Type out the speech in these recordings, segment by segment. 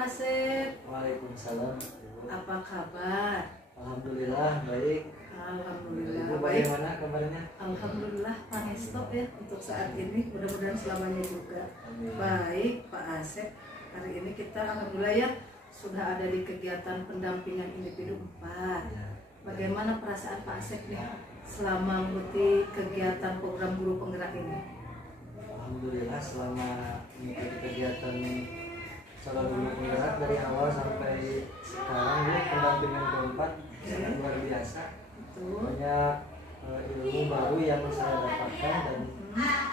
Pak Asep. Waalaikumsalam. Apa kabar? Alhamdulillah baik. Alhamdulillah Ibu baik. bagaimana kabarnya? Alhamdulillah Pangesto ya untuk saat ini. Mudah-mudahan selamanya juga. Amin. Baik Pak Asep. Hari ini kita alhamdulillah ya sudah ada di kegiatan pendampingan individu 4. Ya. Bagaimana perasaan Pak Asep nih selama mengikuti kegiatan program guru penggerak ini? Alhamdulillah selama mengikuti kegiatan seorang guru penggerak dari awal sampai sekarang ini pendampingan keempat sangat luar biasa. Betul. Banyak ilmu baru yang saya dapatkan dan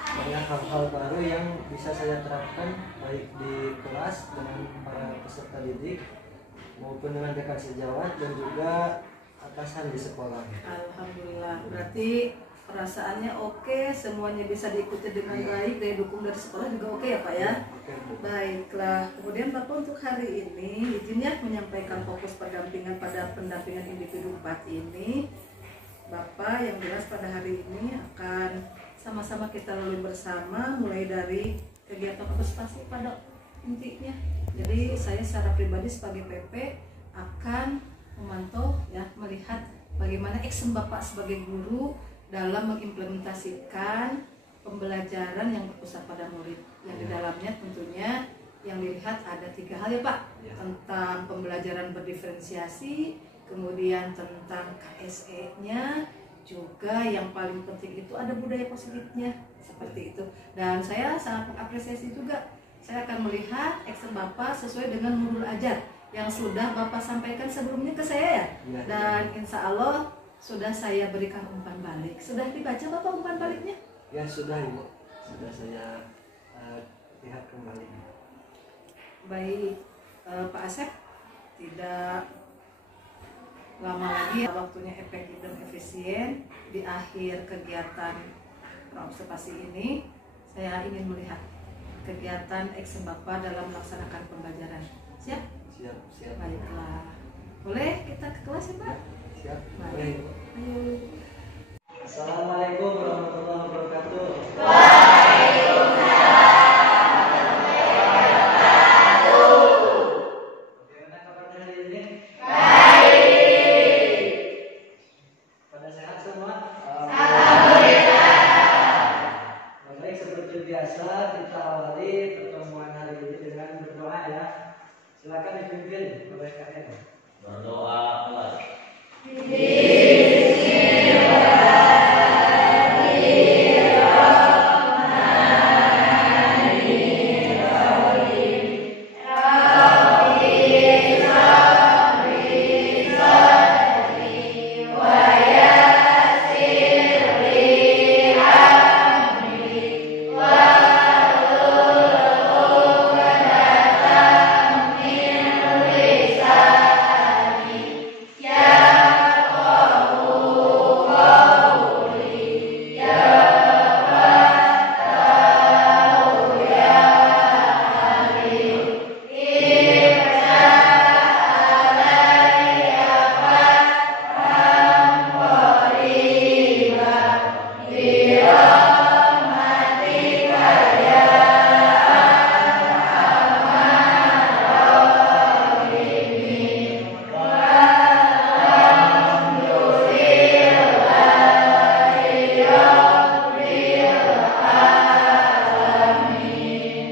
banyak hal-hal baru yang bisa saya terapkan baik di kelas dengan para peserta didik maupun dengan rekan sejawat dan juga atasan di sekolah. Alhamdulillah, berarti perasaannya oke, semuanya bisa diikuti dengan baik, daya dukung dari sekolah juga oke ya Pak ya? Oke, Bu. Baiklah, kemudian Bapak untuk hari ini izinnya menyampaikan fokus pendampingan pada pendampingan individu 4 ini. Bapak yang jelas pada hari ini akan sama-sama kita lalui bersama mulai dari kegiatan observasi pada intinya. Jadi saya secara pribadi sebagai PP akan memantau ya, melihat bagaimana action Bapak sebagai guru dalam mengimplementasikan pembelajaran yang berpusat pada murid. Yang di dalamnya tentunya yang dilihat ada 3 hal ya Pak, tentang pembelajaran berdiferensiasi, kemudian tentang KSE-nya, juga yang paling penting itu ada budaya positifnya, seperti itu. Dan saya sangat mengapresiasi juga, saya akan melihat action Bapak sesuai dengan modul ajar yang sudah Bapak sampaikan sebelumnya ke saya ya. Dan insya Allah sudah saya berikan umpan balik. Sudah dibaca Bapak umpan baliknya? Ya sudah Ibu, sudah saya lihat kembali. Baik, Pak Asep, tidak lama lagi waktunya efektif dan efisien. Di akhir kegiatan observasi ini, saya ingin melihat kegiatan action Bapak dalam melaksanakan pembelajaran. Siap? Siap. Baiklah. Boleh kita ke kelas ya Pak? Siap. Baik. Baik. Ayo. Assalamualaikum warahmatullahi wabarakatuh. Bagaimana kabarnya hari ini? Pada sehat semua? Baik, seperti biasa kita awali pertemuan hari ini dengan berdoa ya. Silakan dipimpin oleh KN. Berdoa kelas.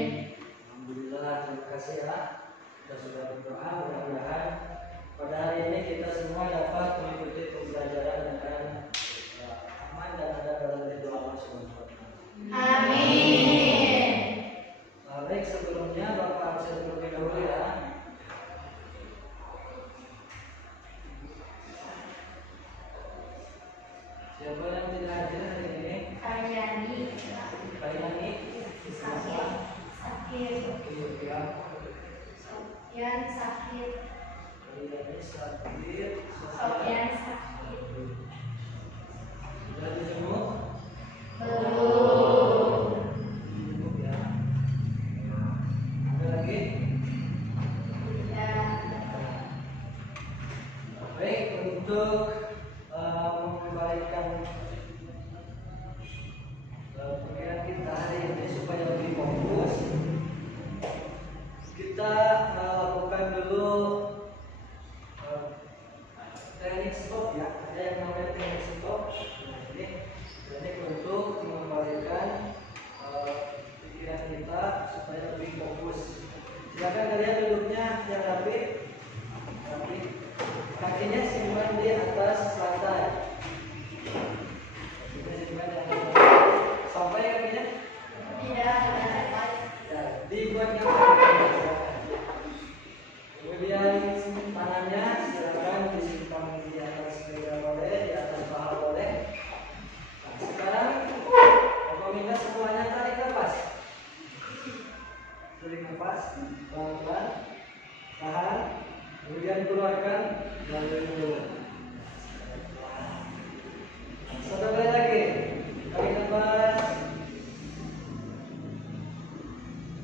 Alhamdulillah, terima kasih ya. Kita sudah berdoa, mudah-mudahan pada hari ini kita semua dapat mengikuti pembelajaran dengan aman dan ada dalam ridho Allah Subhanahu wa Ta'ala. Amin. Baik, sebelumnya Bapak absen terlebih dahulu ya. Siapa yang tidak hadir hari ini? Karyani Kayani. sakit, Oke, ya. Sofyan sakit, Kayani sakit. Sofyan sakit, Sudah dijenguk? belum, Dijenguk ya. Ada lagi? udah, Baik, untuk mengembalikan pikiran kita hari ini supaya lebih fokus, kita lakukan keluarkan melalui mulut. Satu kali lagi, tarik nafas,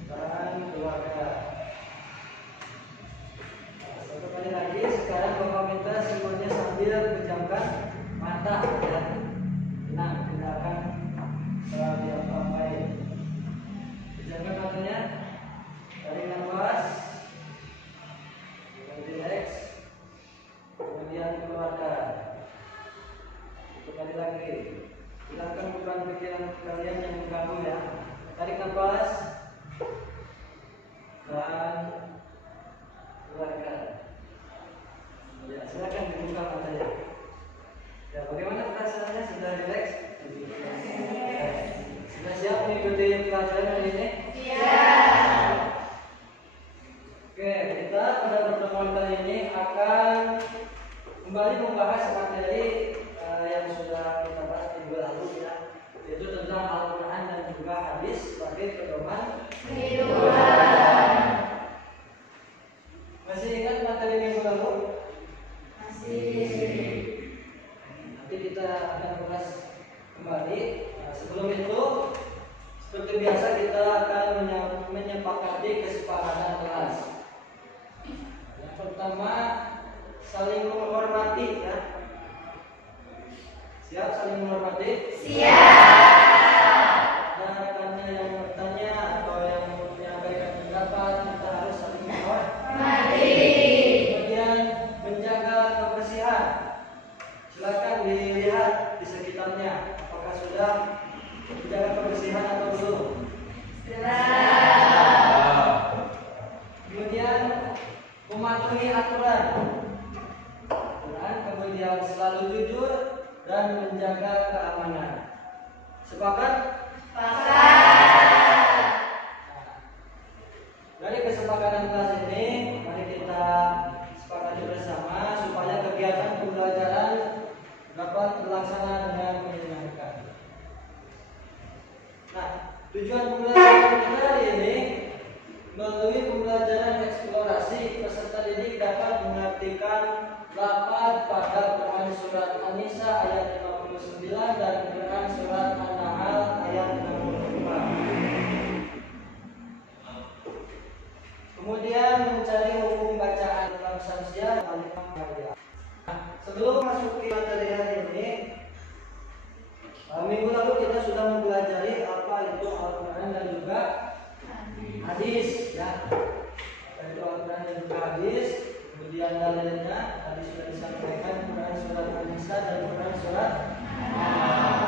tahan, keluarkan. Satu kali lagi. Sekarang Bapak minta semuanya sambil pejamkan mata ya. Tenang, tidak akan terlalu apa-apain. Pejamkan matanya, tarik nafas, relax, kemudian keluarkan. Satu kali lagi. Hilangkan beban pikiran kalian yang mengganggu ya. Tarik nafas dan keluarkan. Ya, silakan dibuka matanya. Ya, bagaimana perasaannya? Sudah relax? Sudah siap mengikuti pelajaran hari ini? Oke, kita pada pertemuan kali ini akan kembali membahas materi yang sudah kita bahas minggu lalu ya, yaitu tentang Al-Quran dan juga hadis sebagai pedoman kehidupan. Masih ingat materi minggu lalu? Nanti kita akan bahas kembali. Sebelum itu, seperti biasa kita akan menyepakati kesepakatan kelas. Yang pertama, saling menghormati ya. Siap saling menghormati? Nah, rekannya yang bertanya atau yang menyampaikan pendapat, kita harus saling menghormati. Kemudian menjaga kebersihan. Silakan dilihat di sekitarnya, apakah sudah menjaga kebersihan atau belum. Kemudian mematuhi aturan, kemudian selalu jujur dan menjaga keamanan. Sepakat? Dari kesepakatan kelas ini, mari kita sepakati bersama supaya kegiatan pembelajaran dapat terlaksana dengan menyenangkan. Nah, tujuan pembelajaran kita hari ini melalui pembelajaran eksplorasi, peserta didik dapat mengartikan lafaz pada Quran surat An-Nisa ayat 59 dan Quran surat An-Nahl ayat 64. Kemudian mencari hukum bacaan dalam sansia al-Fatihah. Sebelum masuk ke materi hari ini, minggu lalu kita sudah mempelajari apa itu Al-Quran dan juga hadis ya. Apa itu Al-Quran dan juga hadis. Kemudian dalilnya tadi sudah disampaikan Quran surat An-Nisa dan Quran surat An-Nahl.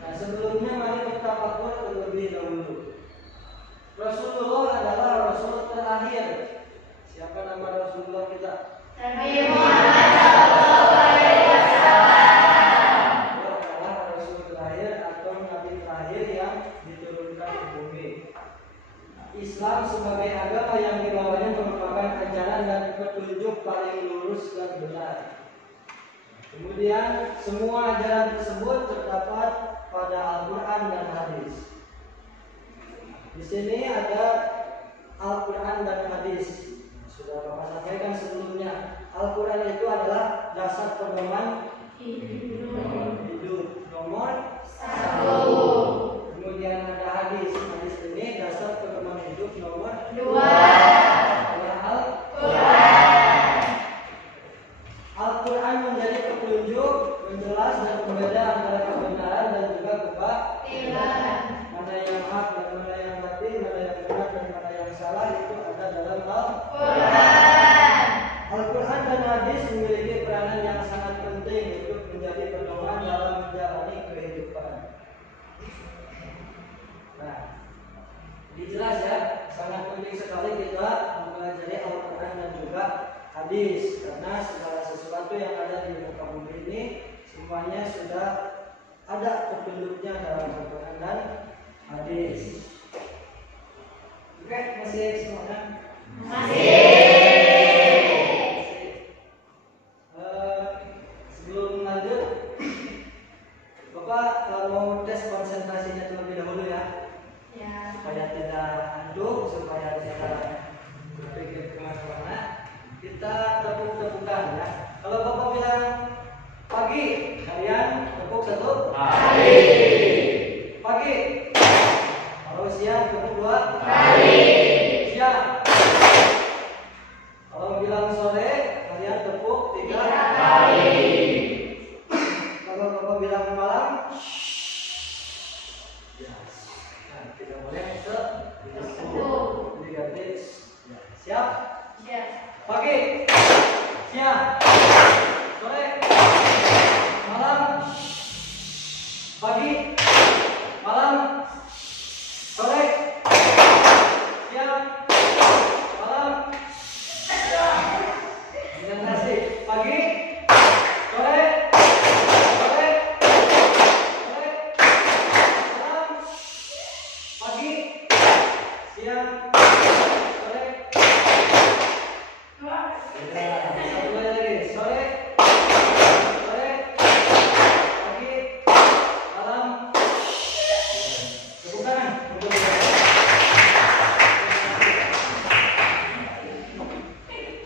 Nah, sebelumnya mari kita fakir terlebih dahulu. Rasulullah adalah Rasul terakhir. Siapa nama Rasulullah kita? Nabi Muhammad SAW. Dia adalah Rasul terakhir atau Nabi terakhir yang diturunkan ke bumi. Islam sebagai agama yang dibawanya merupakan ajaran dan petunjuk paling lurus dan benar. Kemudian semua ajaran tersebut terdapat pada Al-Quran dan hadis. Di sini ada Al-Quran dan hadis. Sudah Bapak sampaikan sebelumnya. Al-Quran itu adalah dasar pedoman hidup nomor 1. Kemudian ada hadis. Hadis ini dasar pedoman hidup nomor 2. Al-Quran menjadi petunjuk, menjelas dan pembeda antara kebenaran dan juga kebatilan. Mana yang hak dan mana yang batil, mana yang benar dan mana yang salah, itu ada dalam Al-Quran. Al-Quran dan hadis memiliki peranan yang sangat penting untuk menjadi pedoman dalam menjalani kehidupan. Nah, dijelas ya, sangat penting sekali kita mempelajari Al-Quran dan juga hadis, karena segala sesuatu yang ada di muka bumi ini semuanya sudah ada petunjuknya dalam Al-Quran dan hadis. Oke, masih semuanya? Sebelum lanjut, Bapak mau tes konsentrasinya terlebih dahulu ya, supaya tidak ngantuk, supaya tidak berpikir kemana-mana. Kita tepuk Pagi, siang, sore, malam. Pagi, malam, sore, siang, malam. Terima kasih. Pagi, sore, sore, sore, malam. Pagi, siang, sore. Satu lagi, sore, sore, pagi, malam. Tepuk tangan.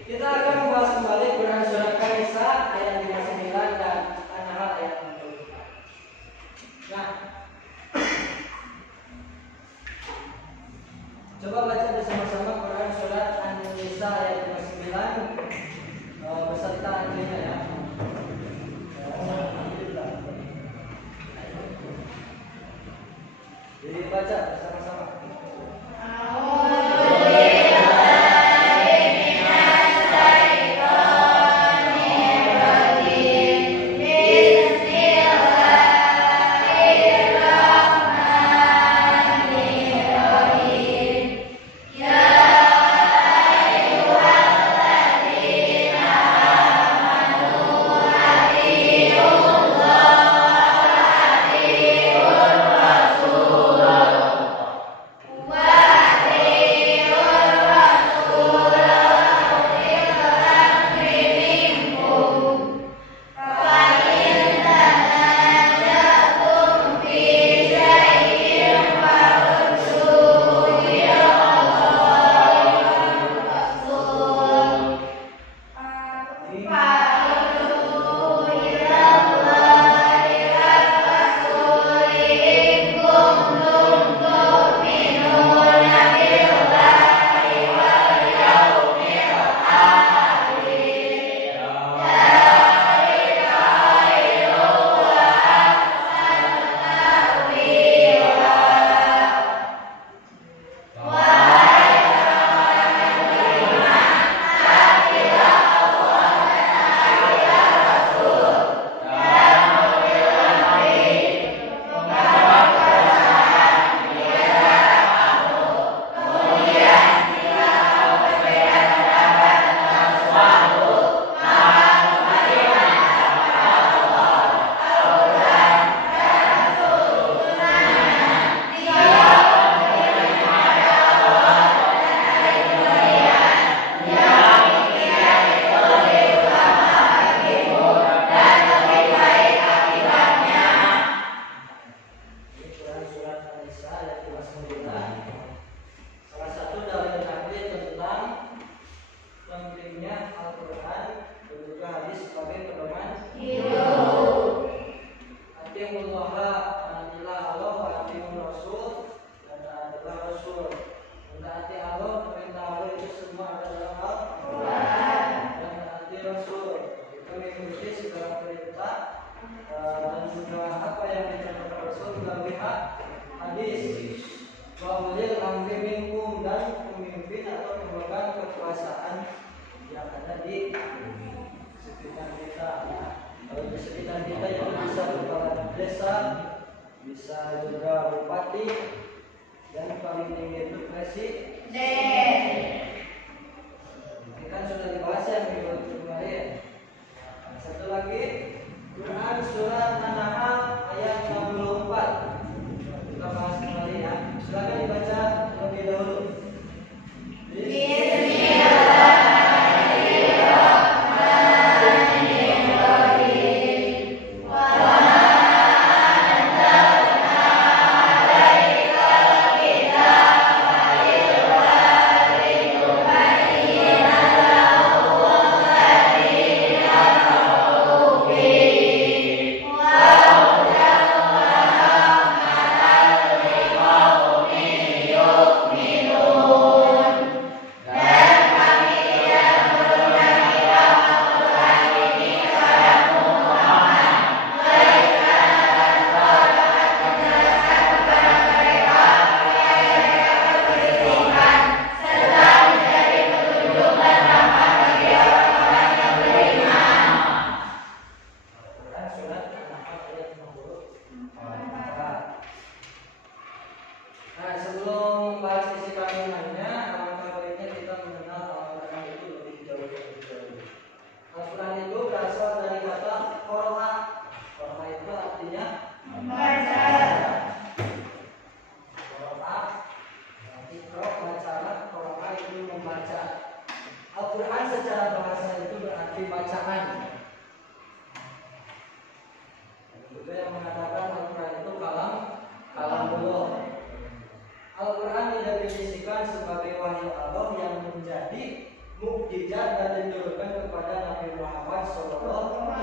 Kita akan membahas kembali Quran surat An-Nisa ayat 59 dan An-Nahl ayat 60. Nah, coba baca bersama-sama Quran surat An-Nisa ayat 59 beserta artinya ya. Jadi baca bersama-sama. Bisa juga bupati dan paling tinggi itu presiden. Ini kan sudah dibahas ya minggu kemarin. Satu lagi Quran surat An-Nahl ayat 64. Kita bahas kembali ya. Silakan dibaca terlebih dahulu. Bismillahirrahmanirrahim. Al-Quran secara bahasa itu berarti bacaan. Juga yang mengatakan Al-Quran itu kalamullah. Al-Quran didefinisikan sebagai wahyu Allah yang menjadi mukjizat dan diturunkan kepada Nabi Muhammad SAW.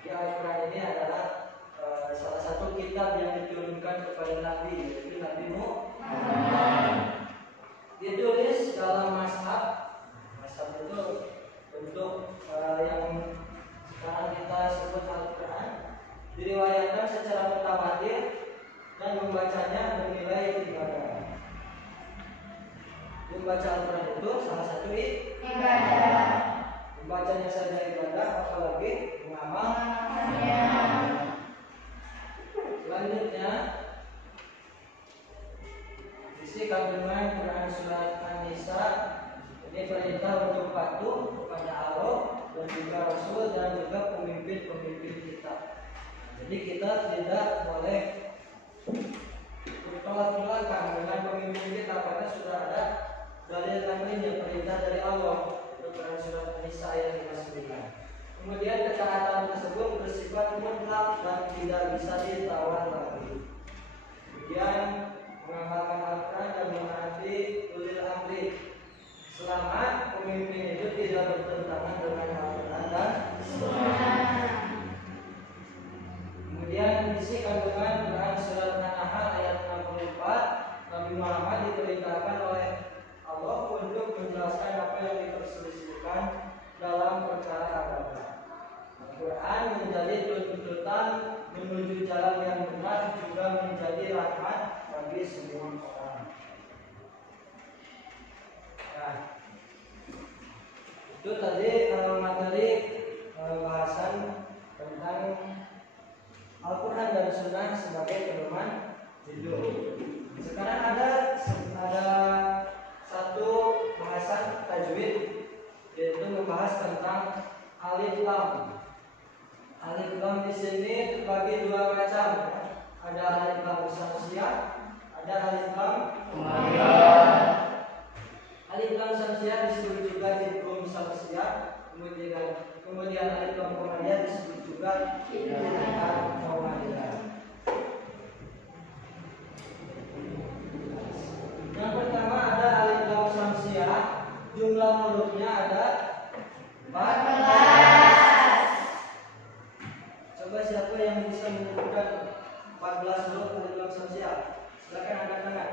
Ya, Al-Quran ini adalah salah satu kitab yang diturunkan kepada Nabi, yaitu Nabi Muhammad. Ditulis dalam mashaf. Mashaf itu bentuk yang sekarang kita sebut Al-Quran. Diriwayatkan secara mutawatir dan membacanya bernilai ibadah. Membaca Al-Quran itu salah satu ibadah. Membacanya saja ibadah, apalagi mengamalkannya. Selanjutnya, isi kandungan Quran surat An-Nisa ini perintah untuk patuh kepada Allah dan juga Rasul dan juga pemimpin-pemimpin kita. Jadi kita tidak boleh bertolak belakang dengan pemimpin kita karena sudah ada dalil lainnya perintah dari Allah. Itu Quran surat An-Nisa ayat 59. Kemudian ketaatan tersebut bersifat mutlak dan tidak bisa ditawar lagi. Kemudian mengamalkan Al-Quran dan menaati ulil amri selama pemimpin itu tidak bertentangan dengan Al-Quran dan Sunnah. Kemudian isi kandungan Quran surat An-Nahl ayat 64, Nabi Muhammad diperintahkan oleh Allah untuk menjelaskan apa yang diperselisihkan dalam perkara agama. Al-Quran menjadi tuntutan menuju jalan yang benar, juga menjadi rahmat bagi semua orang. Nah, itu tadi materi bahasan tentang Al-Quran dan Sunnah sebagai pedoman hidup. Sekarang ada satu bahasan tajwid, yaitu membahas tentang alif lam. Alif lam di sini terbagi dua macam. Ada alif lam syamsiah, ada alif lam qamariyah. Alif lam syamsiah disebut juga hidgham syamsiah, kemudian alif lam qamariyah disebut juga hidgham qamariyah. Yang pertama ada alif lam syamsiah, jumlah hurufnya ada 14. Coba siapa yang bisa menyebutkan 14 huruf alif lam syamsiah? Silakan angkat tangan.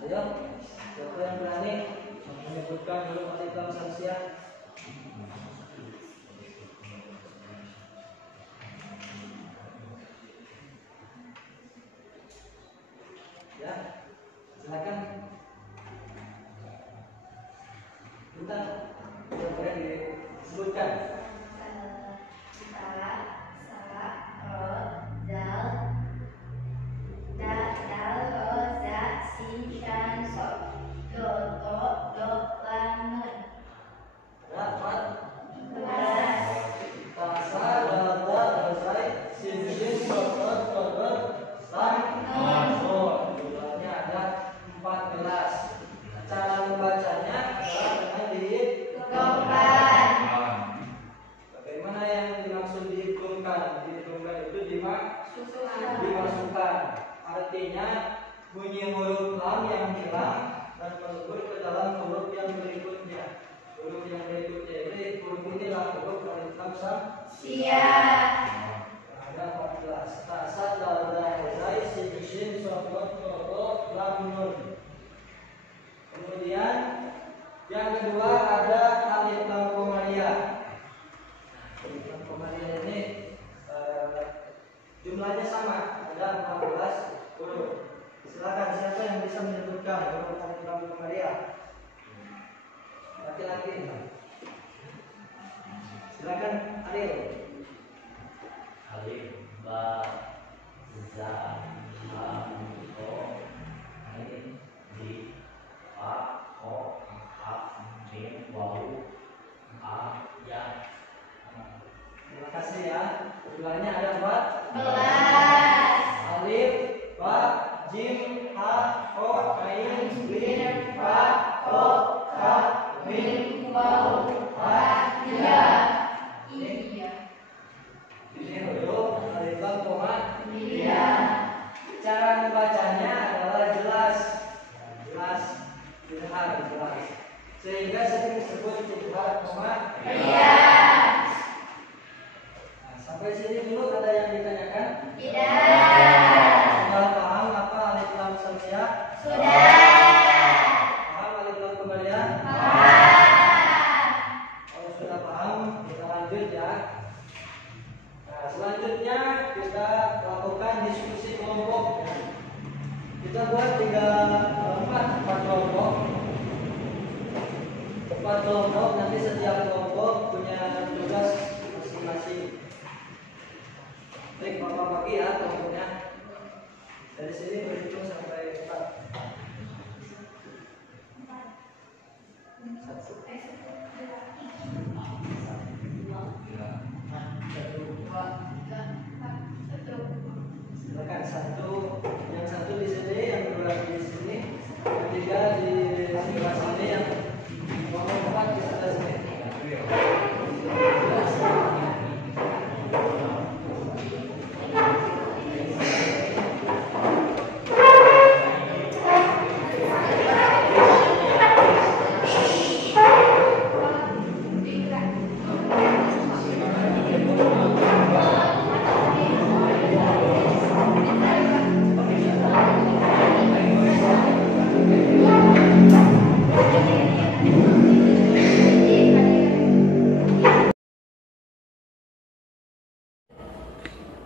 Ayo, siapa yang berani menyebutkan huruf alif lam syamsiah? Ya, silakan. Bentar, siapa yang disebutkan? Dimasukkan, artinya bunyi huruf lam yang hilang dan melebur ke dalam huruf yang berikutnya. Huruf yang berikutnya ini huruf inilah huruf alif lam syamsiah. Ada 14. Ta sa dal dal zai sin shin sod dot lam nun. Kemudian yang kedua ada alif lam qamariyah. Alif lam qamariyah ini jumlahnya sama, ada 14 huruf. Silakan siapa yang bisa menyebutkan huruf alif lam qamariyah? Laki-laki. Silakan Ariel. Alif, ba, za, ha, ho, ain, di, fa, ho, ha, mim, waw, a, ya. Terima kasih ya. Jumlahnya ada 14. Alif, Alif, ba, jim, ha, ho, ain, jelas. Sehingga sering disebut Tuhan koma. Nah, sampai sini dulu ada yang ditanyakan? Sudah paham apa alif lam samsiah? Paham alif lam kembalian? Kalau sudah paham, kita lanjut ya. Nah, selanjutnya kita lakukan diskusi kelompok. Kita buat 4 kelompok. 4 kelompok, nanti setiap kelompok punya tugas masing-masing. Baik, Bapak bagi ya kelompoknya. Dari sini berhitung sampai 4. 1. Silakan 1. Yang 1 di sini, yang 2 di sini, yang 3 di sebelah sini, yang nomor 4 di sebelah sini.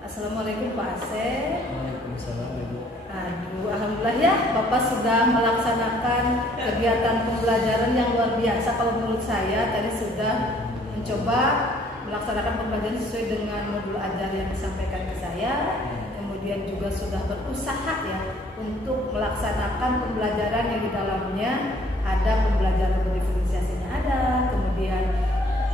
Assalamualaikum Pak Asep. Waalaikumsalam Ibu. Aduh, alhamdulillah ya, Bapak sudah melaksanakan kegiatan pembelajaran yang luar biasa. Kalau menurut saya tadi sudah mencoba melaksanakan pembelajaran sesuai dengan modul ajar yang disampaikan ke saya. Kemudian juga sudah berusaha ya untuk melaksanakan pembelajaran yang di dalamnya ada pembelajaran berdiferensiasinya ada, kemudian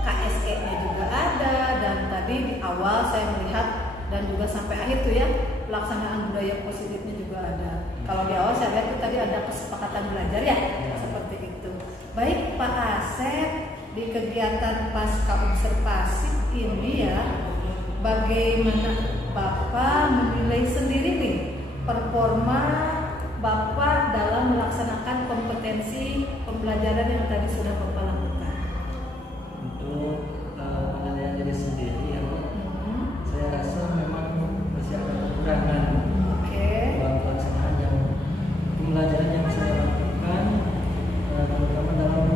KSE-nya juga ada, dan tadi di awal saya melihat dan juga sampai akhir tuh ya pelaksanaan budaya positifnya juga ada. Kalau di awal saya lihat tuh tadi ada kesepakatan belajar ya, seperti itu. Baik Pak Asep, di kegiatan pasca observasi ini ya, bagaimana Bapak menilai sendiri nih performa Bapak dalam melaksanakan kompetensi pembelajaran yang tadi sudah Bapak lakukan? Untuk penilaian diri sendiri ya, saya rasa memang masih ada kekurangan. Dalam pelaksanaan yang pembelajaran yang saya lakukan, terutama dalam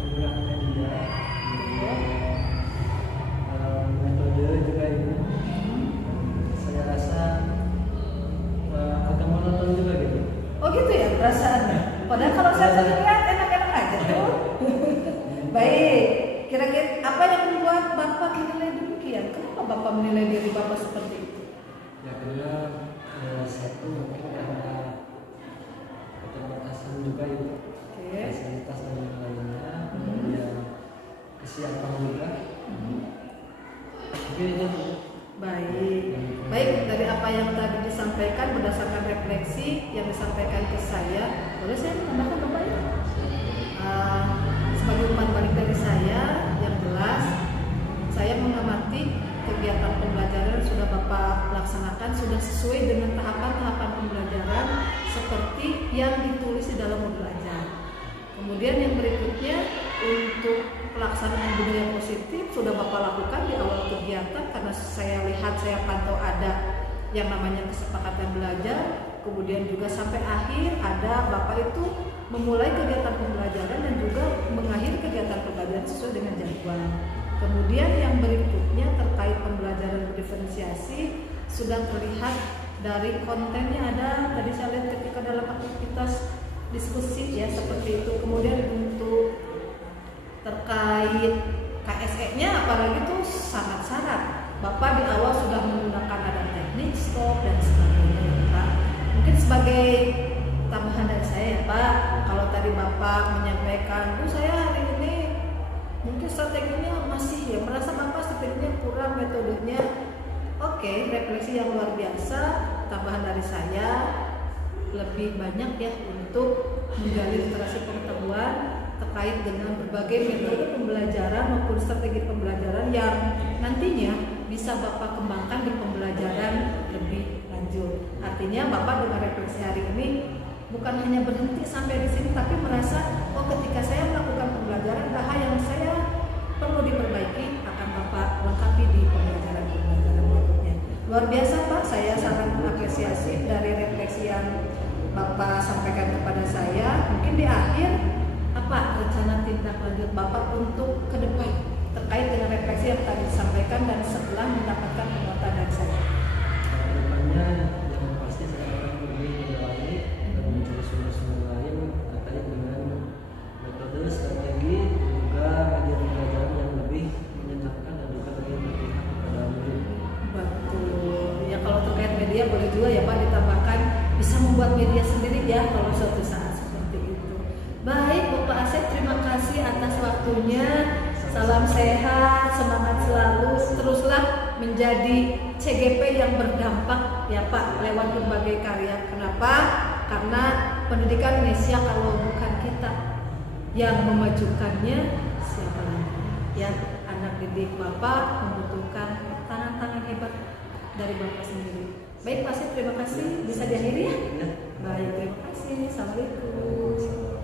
penggunaan media, metode juga itu, saya rasa agak monoton juga gitu. Oh gitu ya perasaannya. Padahal kalau saya tadi lihat enak-enak aja tuh. Baik, kira-kira apa yang membuat Bapak menilai demikian? Kenapa Bapak menilai diri Bapak seperti itu? Ya karena satu mungkin karena keterbatasan juga itu, fasilitas dan yang lainnya, kemudian kesiapan juga. Mungkin itu. Baik, dari apa yang tadi disampaikan berdasarkan refleksi yang disampaikan ke saya, boleh saya menambahkan Bapak ya? Sebagai umpan balik dari saya, yang jelas saya mengamati kegiatan pembelajaran sudah Bapak laksanakan sudah sesuai dengan tahapan-tahapan pembelajaran seperti yang ditulis di dalam modul ajar. Kemudian yang berikutnya untuk pelaksanaan budaya positif sudah Bapak lakukan di awal kegiatan karena saya lihat, saya pantau ada yang namanya kesepakatan belajar, kemudian juga sampai akhir ada Bapak itu memulai kegiatan pembelajaran dan juga mengakhiri kegiatan pembelajaran sesuai dengan jadwal. Kemudian yang berikutnya terkait pembelajaran berdiferensiasi sudah terlihat dari kontennya ada, tadi saya lihat ketika dalam aktivitas diskusi ya seperti itu. Kemudian untuk terkait KSE-nya apalagi itu sangat syarat. Bapak di awal sudah menggunakan ada teknik stop dan sebagainya Pak. Mungkin sebagai tambahan dari saya ya Pak, kalau tadi Bapak menyampaikan, saya hari ini mungkin strateginya masih ya, merasa Bapak strateginya kurang, metodenya oke, refleksi yang luar biasa. Tambahan dari saya lebih banyak ya untuk menggali literasi pengetahuan terkait dengan berbagai metode pembelajaran maupun strategi pembelajaran yang nantinya bisa Bapak kembangkan di pembelajaran lebih lanjut. Artinya Bapak dengan refleksi hari ini bukan hanya berhenti sampai di sini, tapi merasa oh ketika saya melakukan pembelajaran ada hal yang saya perlu diperbaiki, akan Bapak lengkapi di pembelajaran berikutnya. Luar biasa Pak, saya sangat mengapresiasi dari refleksi yang Bapak sampaikan kepada saya. Mungkin di akhir apa rencana tindak lanjut Bapak untuk ke depan terkait dengan refleksi yang tadi disampaikan dan setelah mendapatkan penguatan dari saya? Kedepannya yang pasti saya akan lebih mendalami dan mencari sumber-sumber lain terkait dengan metode, strategi, juga media pembelajaran yang lebih menyenangkan dan juga lebih berpihak kepada murid. Betul. Ya kalau terkait media boleh juga ya Pak ditambahkan bisa membuat media sendiri ya kalau suatu saat seperti itu. Baik Bapak Asep, terima kasih atas waktunya. Salam sehat, semangat selalu, teruslah menjadi CGP yang berdampak ya Pak lewat berbagai karya. Kenapa? Karena pendidikan Indonesia kalau bukan kita yang memajukannya, siapa lagi? Ya anak didik Bapak membutuhkan tangan-tangan hebat dari Bapak sendiri. Baik Pak Asep, terima kasih. Bisa diakhiri ya? Baik, terima kasih. Assalamualaikum.